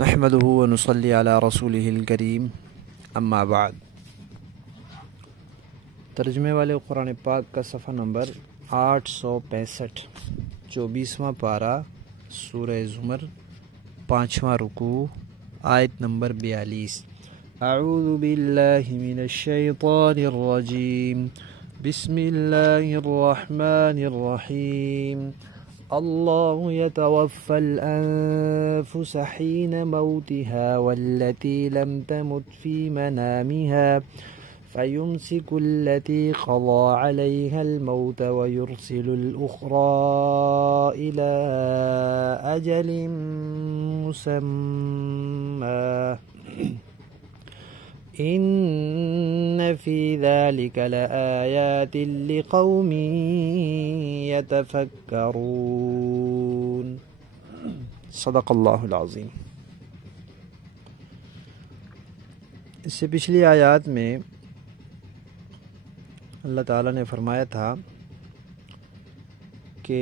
نحمده ونصلي علی رسوله الکریم اما بعد۔ ترجمے والے قرآن پاک کا صفحہ نمبر 865، 24واں پارہ، سورہ زمر، 5واں رکوع، آیت نمبر 42۔ اعوذ باللہ من الشیطان الرجیم، بسم اللہ الرحمن الرحیم۔ اللہ یتوفی الانفس حین موتها والتي لم تمت في منامها فيمسك التي قضى عليها الموت ويرسل الأخرى إلى أجل مسمى إن في ذلك لآيات لقوم يتفكرون۔ صدق اللہ العظیم۔ اس سے پچھلی آیات میں اللہ تعالیٰ نے فرمایا تھا کہ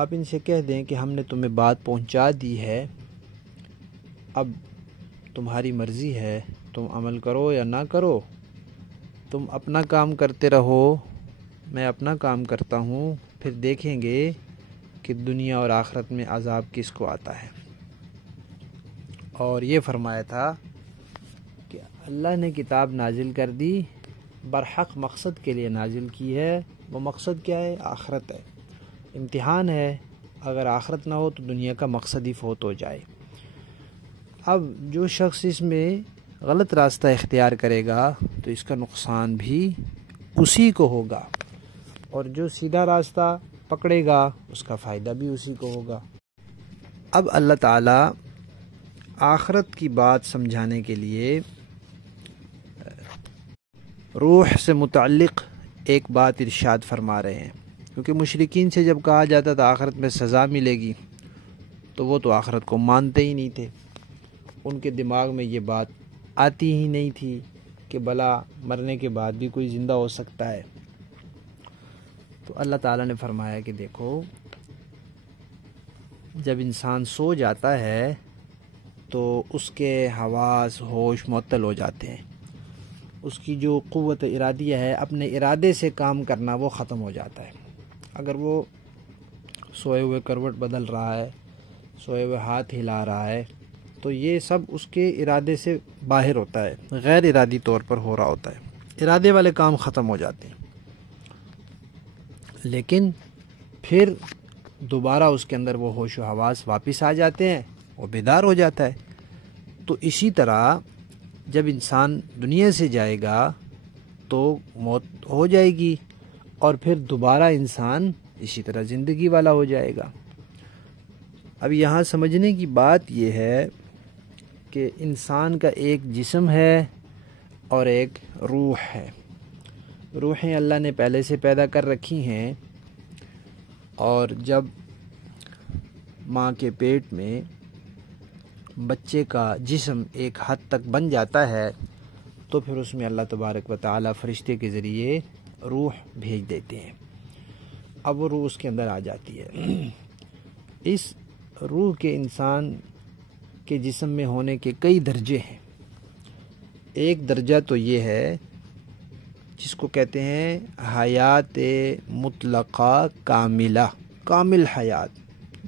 آپ ان سے کہہ دیں کہ ہم نے تمہیں بات پہنچا دی ہے، اب تمہاری مرضی ہے، تم عمل کرو یا نہ کرو، تم اپنا کام کرتے رہو، میں اپنا کام کرتا ہوں، پھر دیکھیں گے کہ دنیا اور آخرت میں عذاب کس کو آتا ہے۔ اور یہ فرمایا تھا کہ اللہ نے کتاب نازل کر دی، برحق مقصد کے لیے نازل کی ہے۔ وہ مقصد کیا ہے؟ آخرت ہے، امتحان ہے۔ اگر آخرت نہ ہو تو دنیا کا مقصد ہی فوت ہو جائے۔ اب جو شخص اس میں غلط راستہ اختیار کرے گا تو اس کا نقصان بھی اسی کو ہوگا، اور جو سیدھا راستہ پکڑے گا اس کا فائدہ بھی اسی کو ہوگا۔ اب اللہ تعالیٰ آخرت کی بات سمجھانے کے لیے روح سے متعلق ایک بات ارشاد فرما رہے ہیں، کیونکہ مشرکین سے جب کہا جاتا تھا آخرت میں سزا ملے گی تو وہ تو آخرت کو مانتے ہی نہیں تھے، ان کے دماغ میں یہ بات آتی ہی نہیں تھی کہ بھلا مرنے کے بعد بھی کوئی زندہ ہو سکتا ہے۔ تو اللہ تعالیٰ نے فرمایا کہ دیکھو، جب انسان سو جاتا ہے تو اس کے حواس، ہوش معطل ہو جاتے ہیں، اس کی جو قوت ارادیہ ہے، اپنے ارادے سے کام کرنا، وہ ختم ہو جاتا ہے۔ اگر وہ سوئے ہوئے کروٹ بدل رہا ہے، سوئے ہوئے ہاتھ ہلا رہا ہے، تو یہ سب اس کے ارادے سے باہر ہوتا ہے، غیر ارادی طور پر ہو رہا ہوتا ہے، ارادے والے کام ختم ہو جاتے ہیں۔ لیکن پھر دوبارہ اس کے اندر وہ ہوش و حواس واپس آ جاتے ہیں، وہ بیدار ہو جاتا ہے۔ تو اسی طرح جب انسان دنیا سے جائے گا تو موت ہو جائے گی، اور پھر دوبارہ انسان اسی طرح زندگی والا ہو جائے گا۔ اب یہاں سمجھنے کی بات یہ ہے کہ انسان کا ایک جسم ہے اور ایک روح ہے۔ روحیں اللہ نے پہلے سے پیدا کر رکھی ہیں، اور جب ماں کے پیٹ میں بچے کا جسم ایک حد تک بن جاتا ہے تو پھر اس میں اللہ تبارک و تعالیٰ فرشتے کے ذریعے روح بھیج دیتے ہیں۔ اب وہ روح اس کے اندر آ جاتی ہے۔ اس روح کے انسان کے جسم میں ہونے کے کئی درجے ہیں۔ ایک درجہ تو یہ ہے جس کو کہتے ہیں حیات مطلقہ کاملہ، کامل حیات،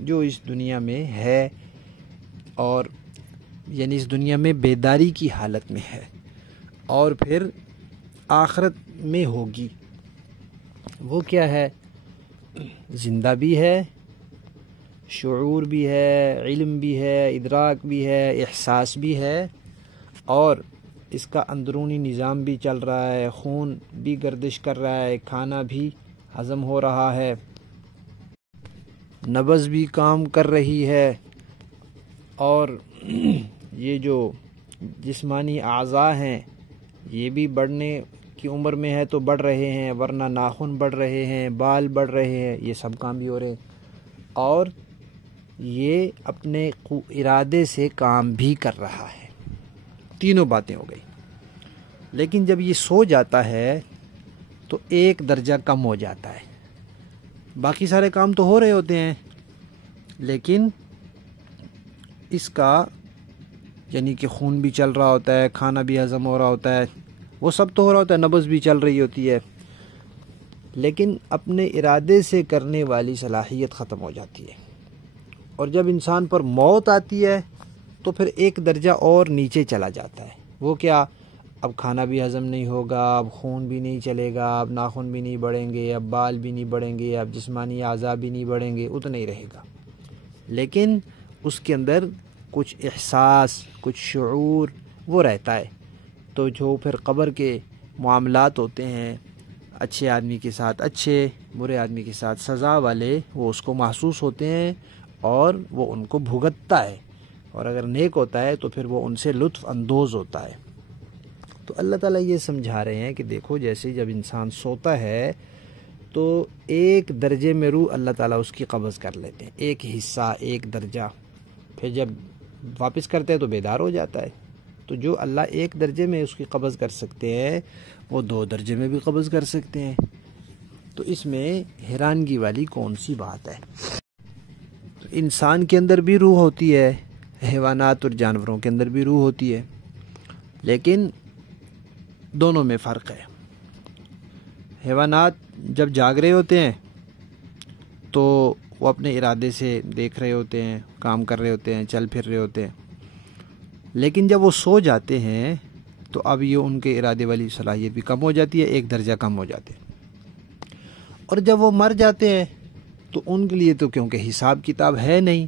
جو اس دنیا میں ہے، اور یعنی اس دنیا میں بیداری کی حالت میں ہے، اور پھر آخرت میں ہوگی۔ وہ کیا ہے؟ زندہ بھی ہے، شعور بھی ہے، علم بھی ہے، ادراک بھی ہے، احساس بھی ہے، اور اس کا اندرونی نظام بھی چل رہا ہے، خون بھی گردش کر رہا ہے، کھانا بھی ہضم ہو رہا ہے، نبض بھی کام کر رہی ہے، اور یہ جو جسمانی اعضاء ہیں یہ بھی بڑھنے کی عمر میں ہے تو بڑھ رہے ہیں، ورنہ ناخن بڑھ رہے ہیں، بال بڑھ رہے ہیں، یہ سب کام بھی ہو رہے ہیں، اور یہ اپنے ارادے سے کام بھی کر رہا ہے۔ تینوں باتیں ہو گئی۔ لیکن جب یہ سو جاتا ہے تو ایک درجہ کم ہو جاتا ہے، باقی سارے کام تو ہو رہے ہوتے ہیں، لیکن اس کا یعنی کہ خون بھی چل رہا ہوتا ہے، کھانا بھی ہضم ہو رہا ہوتا ہے، وہ سب تو ہو رہا ہوتا ہے، نبض بھی چل رہی ہوتی ہے، لیکن اپنے ارادے سے کرنے والی صلاحیت ختم ہو جاتی ہے۔ اور جب انسان پر موت آتی ہے تو پھر ایک درجہ اور نیچے چلا جاتا ہے۔ وہ کیا؟ اب کھانا بھی ہضم نہیں ہوگا، اب خون بھی نہیں چلے گا، اب ناخن بھی نہیں بڑھیں گے، اب بال بھی نہیں بڑھیں گے، اب جسمانی اعضاء بھی نہیں بڑھیں گے، اتنا ہی رہے گا، لیکن اس کے اندر کچھ احساس، کچھ شعور وہ رہتا ہے۔ تو جو پھر قبر کے معاملات ہوتے ہیں، اچھے آدمی کے ساتھ اچھے، برے آدمی کے ساتھ سزا والے، وہ اس کو محسوس ہوتے ہیں اور وہ ان کو بھگتتا ہے، اور اگر نیک ہوتا ہے تو پھر وہ ان سے لطف اندوز ہوتا ہے۔ تو اللہ تعالیٰ یہ سمجھا رہے ہیں کہ دیکھو، جیسے جب انسان سوتا ہے تو ایک درجے میں روح اللہ تعالیٰ اس کی قبض کر لیتے ہیں، ایک حصہ، ایک درجہ، پھر جب واپس کرتے ہیں تو بیدار ہو جاتا ہے۔ تو جو اللہ ایک درجے میں اس کی قبض کر سکتے ہیں وہ 2 درجے میں بھی قبض کر سکتے ہیں۔ تو اس میں حیرانگی والی کون سی بات ہے؟ تو انسان کے اندر بھی روح ہوتی ہے، حیوانات اور جانوروں کے اندر بھی روح ہوتی ہے، لیکن دونوں میں فرق ہے۔ حیوانات جب جاگ رہے ہوتے ہیں تو وہ اپنے ارادے سے دیکھ رہے ہوتے ہیں، کام کر رہے ہوتے ہیں، چل پھر رہے ہوتے ہیں، لیکن جب وہ سو جاتے ہیں تو اب یہ ان کے ارادے والی صلاحیت بھی کم ہو جاتی ہے، ایک درجہ کم ہو جاتے ہیں۔ اور جب وہ مر جاتے ہیں تو ان کے لیے تو کیونکہ حساب کتاب ہے نہیں،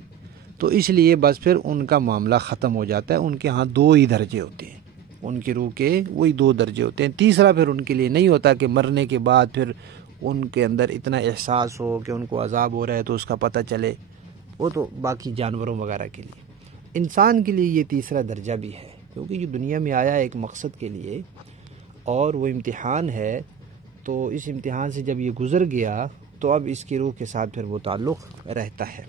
تو اس لیے بس پھر ان کا معاملہ ختم ہو جاتا ہے۔ ان کے ہاں 2 ہی درجے ہوتے ہیں، ان کی روح کے وہی 2 درجے ہوتے ہیں، تیسرا پھر ان کے لیے نہیں ہوتا کہ مرنے کے بعد پھر ان کے اندر اتنا احساس ہو کہ ان کو عذاب ہو رہا ہے تو اس کا پتہ چلے۔ وہ تو باقی جانوروں وغیرہ کے لیے، انسان کے لیے یہ تیسرا درجہ بھی ہے، کیونکہ یہ دنیا میں آیا ایک مقصد کے لیے اور وہ امتحان ہے۔ تو اس امتحان سے جب یہ گزر گیا تو اب اس کی روح کے ساتھ پھر وہ تعلق رہتا ہے۔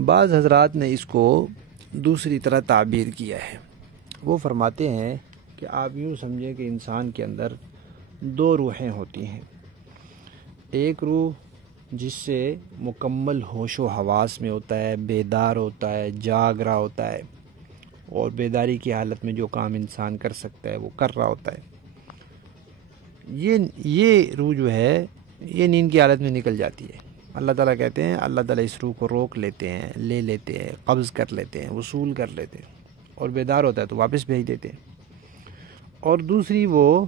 بعض حضرات نے اس کو دوسری طرح تعبیر کیا ہے، وہ فرماتے ہیں کہ آپ یوں سمجھیں کہ انسان کے اندر 2 روحیں ہوتی ہیں، ایک روح جس سے مکمل ہوش و حواس میں ہوتا ہے، بیدار ہوتا ہے، جاگ رہا ہوتا ہے، اور بیداری کی حالت میں جو کام انسان کر سکتا ہے وہ کر رہا ہوتا ہے۔ یہ روح جو ہے یہ نیند کی حالت میں نکل جاتی ہے۔ اللہ تعالیٰ کہتے ہیں، اللہ تعالیٰ اس روح کو روک لیتے ہیں، لے لیتے ہیں، قبض کر لیتے ہیں، وصول کر لیتے ہیں، اور بیدار ہوتا ہے تو واپس بھیج دیتے ہیں۔ اور دوسری وہ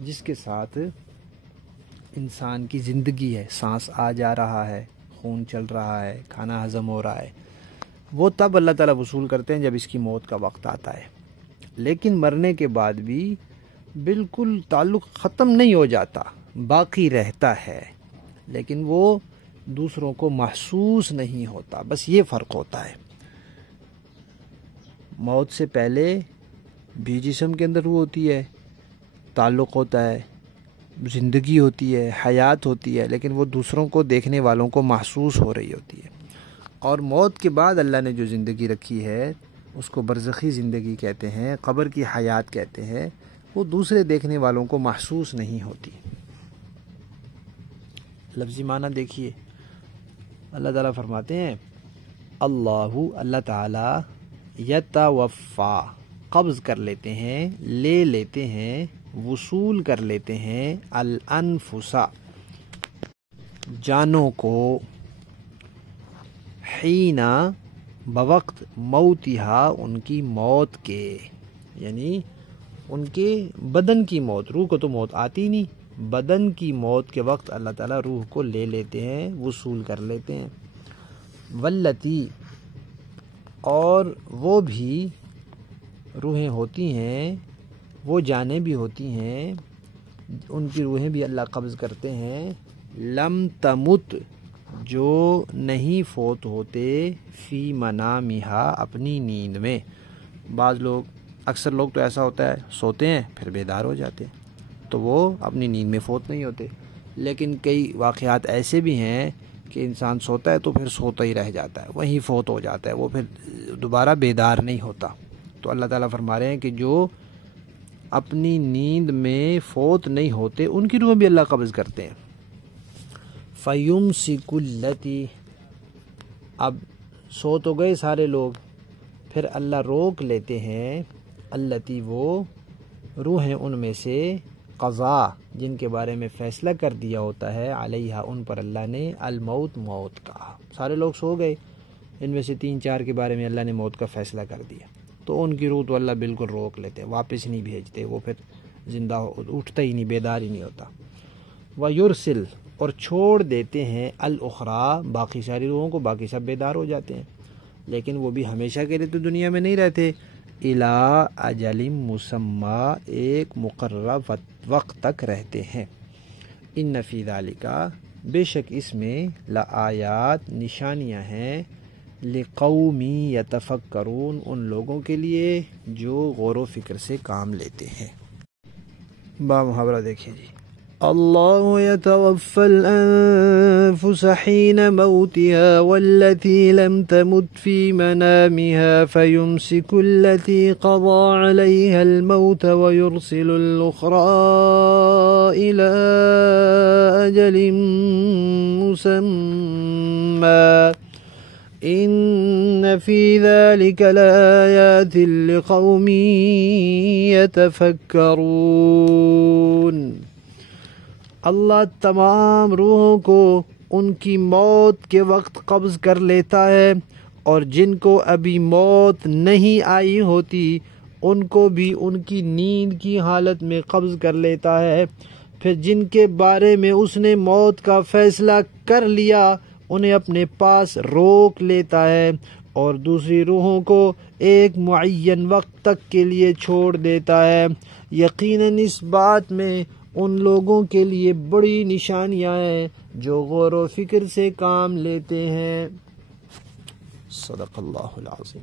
جس کے ساتھ انسان کی زندگی ہے، سانس آ جا رہا ہے، خون چل رہا ہے، کھانا ہضم ہو رہا ہے، وہ تب اللہ تعالیٰ وصول کرتے ہیں جب اس کی موت کا وقت آتا ہے۔ لیکن مرنے کے بعد بھی بالکل تعلق ختم نہیں ہو جاتا، باقی رہتا ہے، لیکن وہ دوسروں کو محسوس نہیں ہوتا، بس یہ فرق ہوتا ہے۔ موت سے پہلے بھی جسم کے اندر روح ہوتی ہے، تعلق ہوتا ہے، زندگی ہوتی ہے، حیات ہوتی ہے، لیکن وہ دوسروں کو، دیکھنے والوں کو محسوس ہو رہی ہوتی ہے۔ اور موت کے بعد اللہ نے جو زندگی رکھی ہے اس کو برزخی زندگی کہتے ہیں، قبر کی حیات کہتے ہیں، وہ دوسرے دیکھنے والوں کو محسوس نہیں ہوتی۔ لفظی معنی دیکھیے، اللہ تعالیٰ فرماتے ہیں اللہ تعالیٰ یتوفا، قبض کر لیتے ہیں، لے لیتے ہیں، وصول کر لیتے ہیں، الانفس، جانوں کو، حین، بوقت موتہا، ان کی موت کے، یعنی ان کے بدن کی موت، روح کو تو موت آتی نہیں، بدن کی موت کے وقت اللہ تعالیٰ روح کو لے لیتے ہیں، وصول کر لیتے ہیں۔ واللتی، اور وہ بھی روحیں ہوتی ہیں، وہ جانیں بھی ہوتی ہیں، ان کی روحیں بھی اللہ قبض کرتے ہیں، لم تمت، جو نہیں فوت ہوتے، فی منامہا، اپنی نیند میں۔ بعض لوگ، اکثر لوگ تو ایسا ہوتا ہے سوتے ہیں پھر بیدار ہو جاتے ہیں، تو وہ اپنی نیند میں فوت نہیں ہوتے، لیکن کئی واقعات ایسے بھی ہیں کہ انسان سوتا ہے تو پھر سوتا ہی رہ جاتا ہے، وہیں فوت ہو جاتا ہے، وہ پھر دوبارہ بیدار نہیں ہوتا۔ تو اللہ تعالیٰ فرما رہے ہیں کہ جو اپنی نیند میں فوت نہیں ہوتے ان کی روح بھی اللہ قبض کرتے ہیں۔ فَيُمْسِكُ الَّتِي، اب سو تو گئے سارے لوگ، پھر اللہ روک لیتے ہیں التی وہ روحیں ان میں سے قضا جن کے بارے میں فیصلہ کر دیا ہوتا ہے علیہا ان پر اللہ نے الموت موت کا۔ سارے لوگ سو گئے، ان میں سے 3-4 کے بارے میں اللہ نے موت کا فیصلہ کر دیا، تو ان کی روح تو اللہ بالکل روک لیتے، واپس نہیں بھیجتے، وہ پھر زندہ اٹھتا ہی نہیں، بیدار ہی نہیں ہوتا۔ وَيُرْسِلْ اور چھوڑ دیتے ہیں الاخری باقی ساری روحوں کو، باقی سب بیدار ہو جاتے ہیں، لیکن وہ بھی ہمیشہ کے لیے تو دنیا میں نہیں رہتے، الی اجل مسمی ایک مقررہ وقت تک رہتے ہیں۔ ان فی ذالک بے شک اس میں لآیات نشانیاں ہیں، لقوم یتفکرون ان لوگوں کے لیے جو غور و فکر سے کام لیتے ہیں۔ با محاورہ دیکھیں جی، اللہ یتوفی الانفس حین موتها والتي لم تمت في منامها فيمسك التي قضى عليها الموت ويرسل الأخرى إلى أجل مسمى إن في ذلك لآيات لقوم يتفكرون۔ اللہ تمام روحوں کو ان کی موت کے وقت قبض کر لیتا ہے، اور جن کو ابھی موت نہیں آئی ہوتی ان کو بھی ان کی نیند کی حالت میں قبض کر لیتا ہے، پھر جن کے بارے میں اس نے موت کا فیصلہ کر لیا انہیں اپنے پاس روک لیتا ہے، اور دوسری روحوں کو ایک معین وقت تک کے لیے چھوڑ دیتا ہے۔ یقیناً اس بات میں ان لوگوں کے لیے بڑی نشانیاں ہیں جو غور و فکر سے کام لیتے ہیں۔ صدق اللہ العظیم۔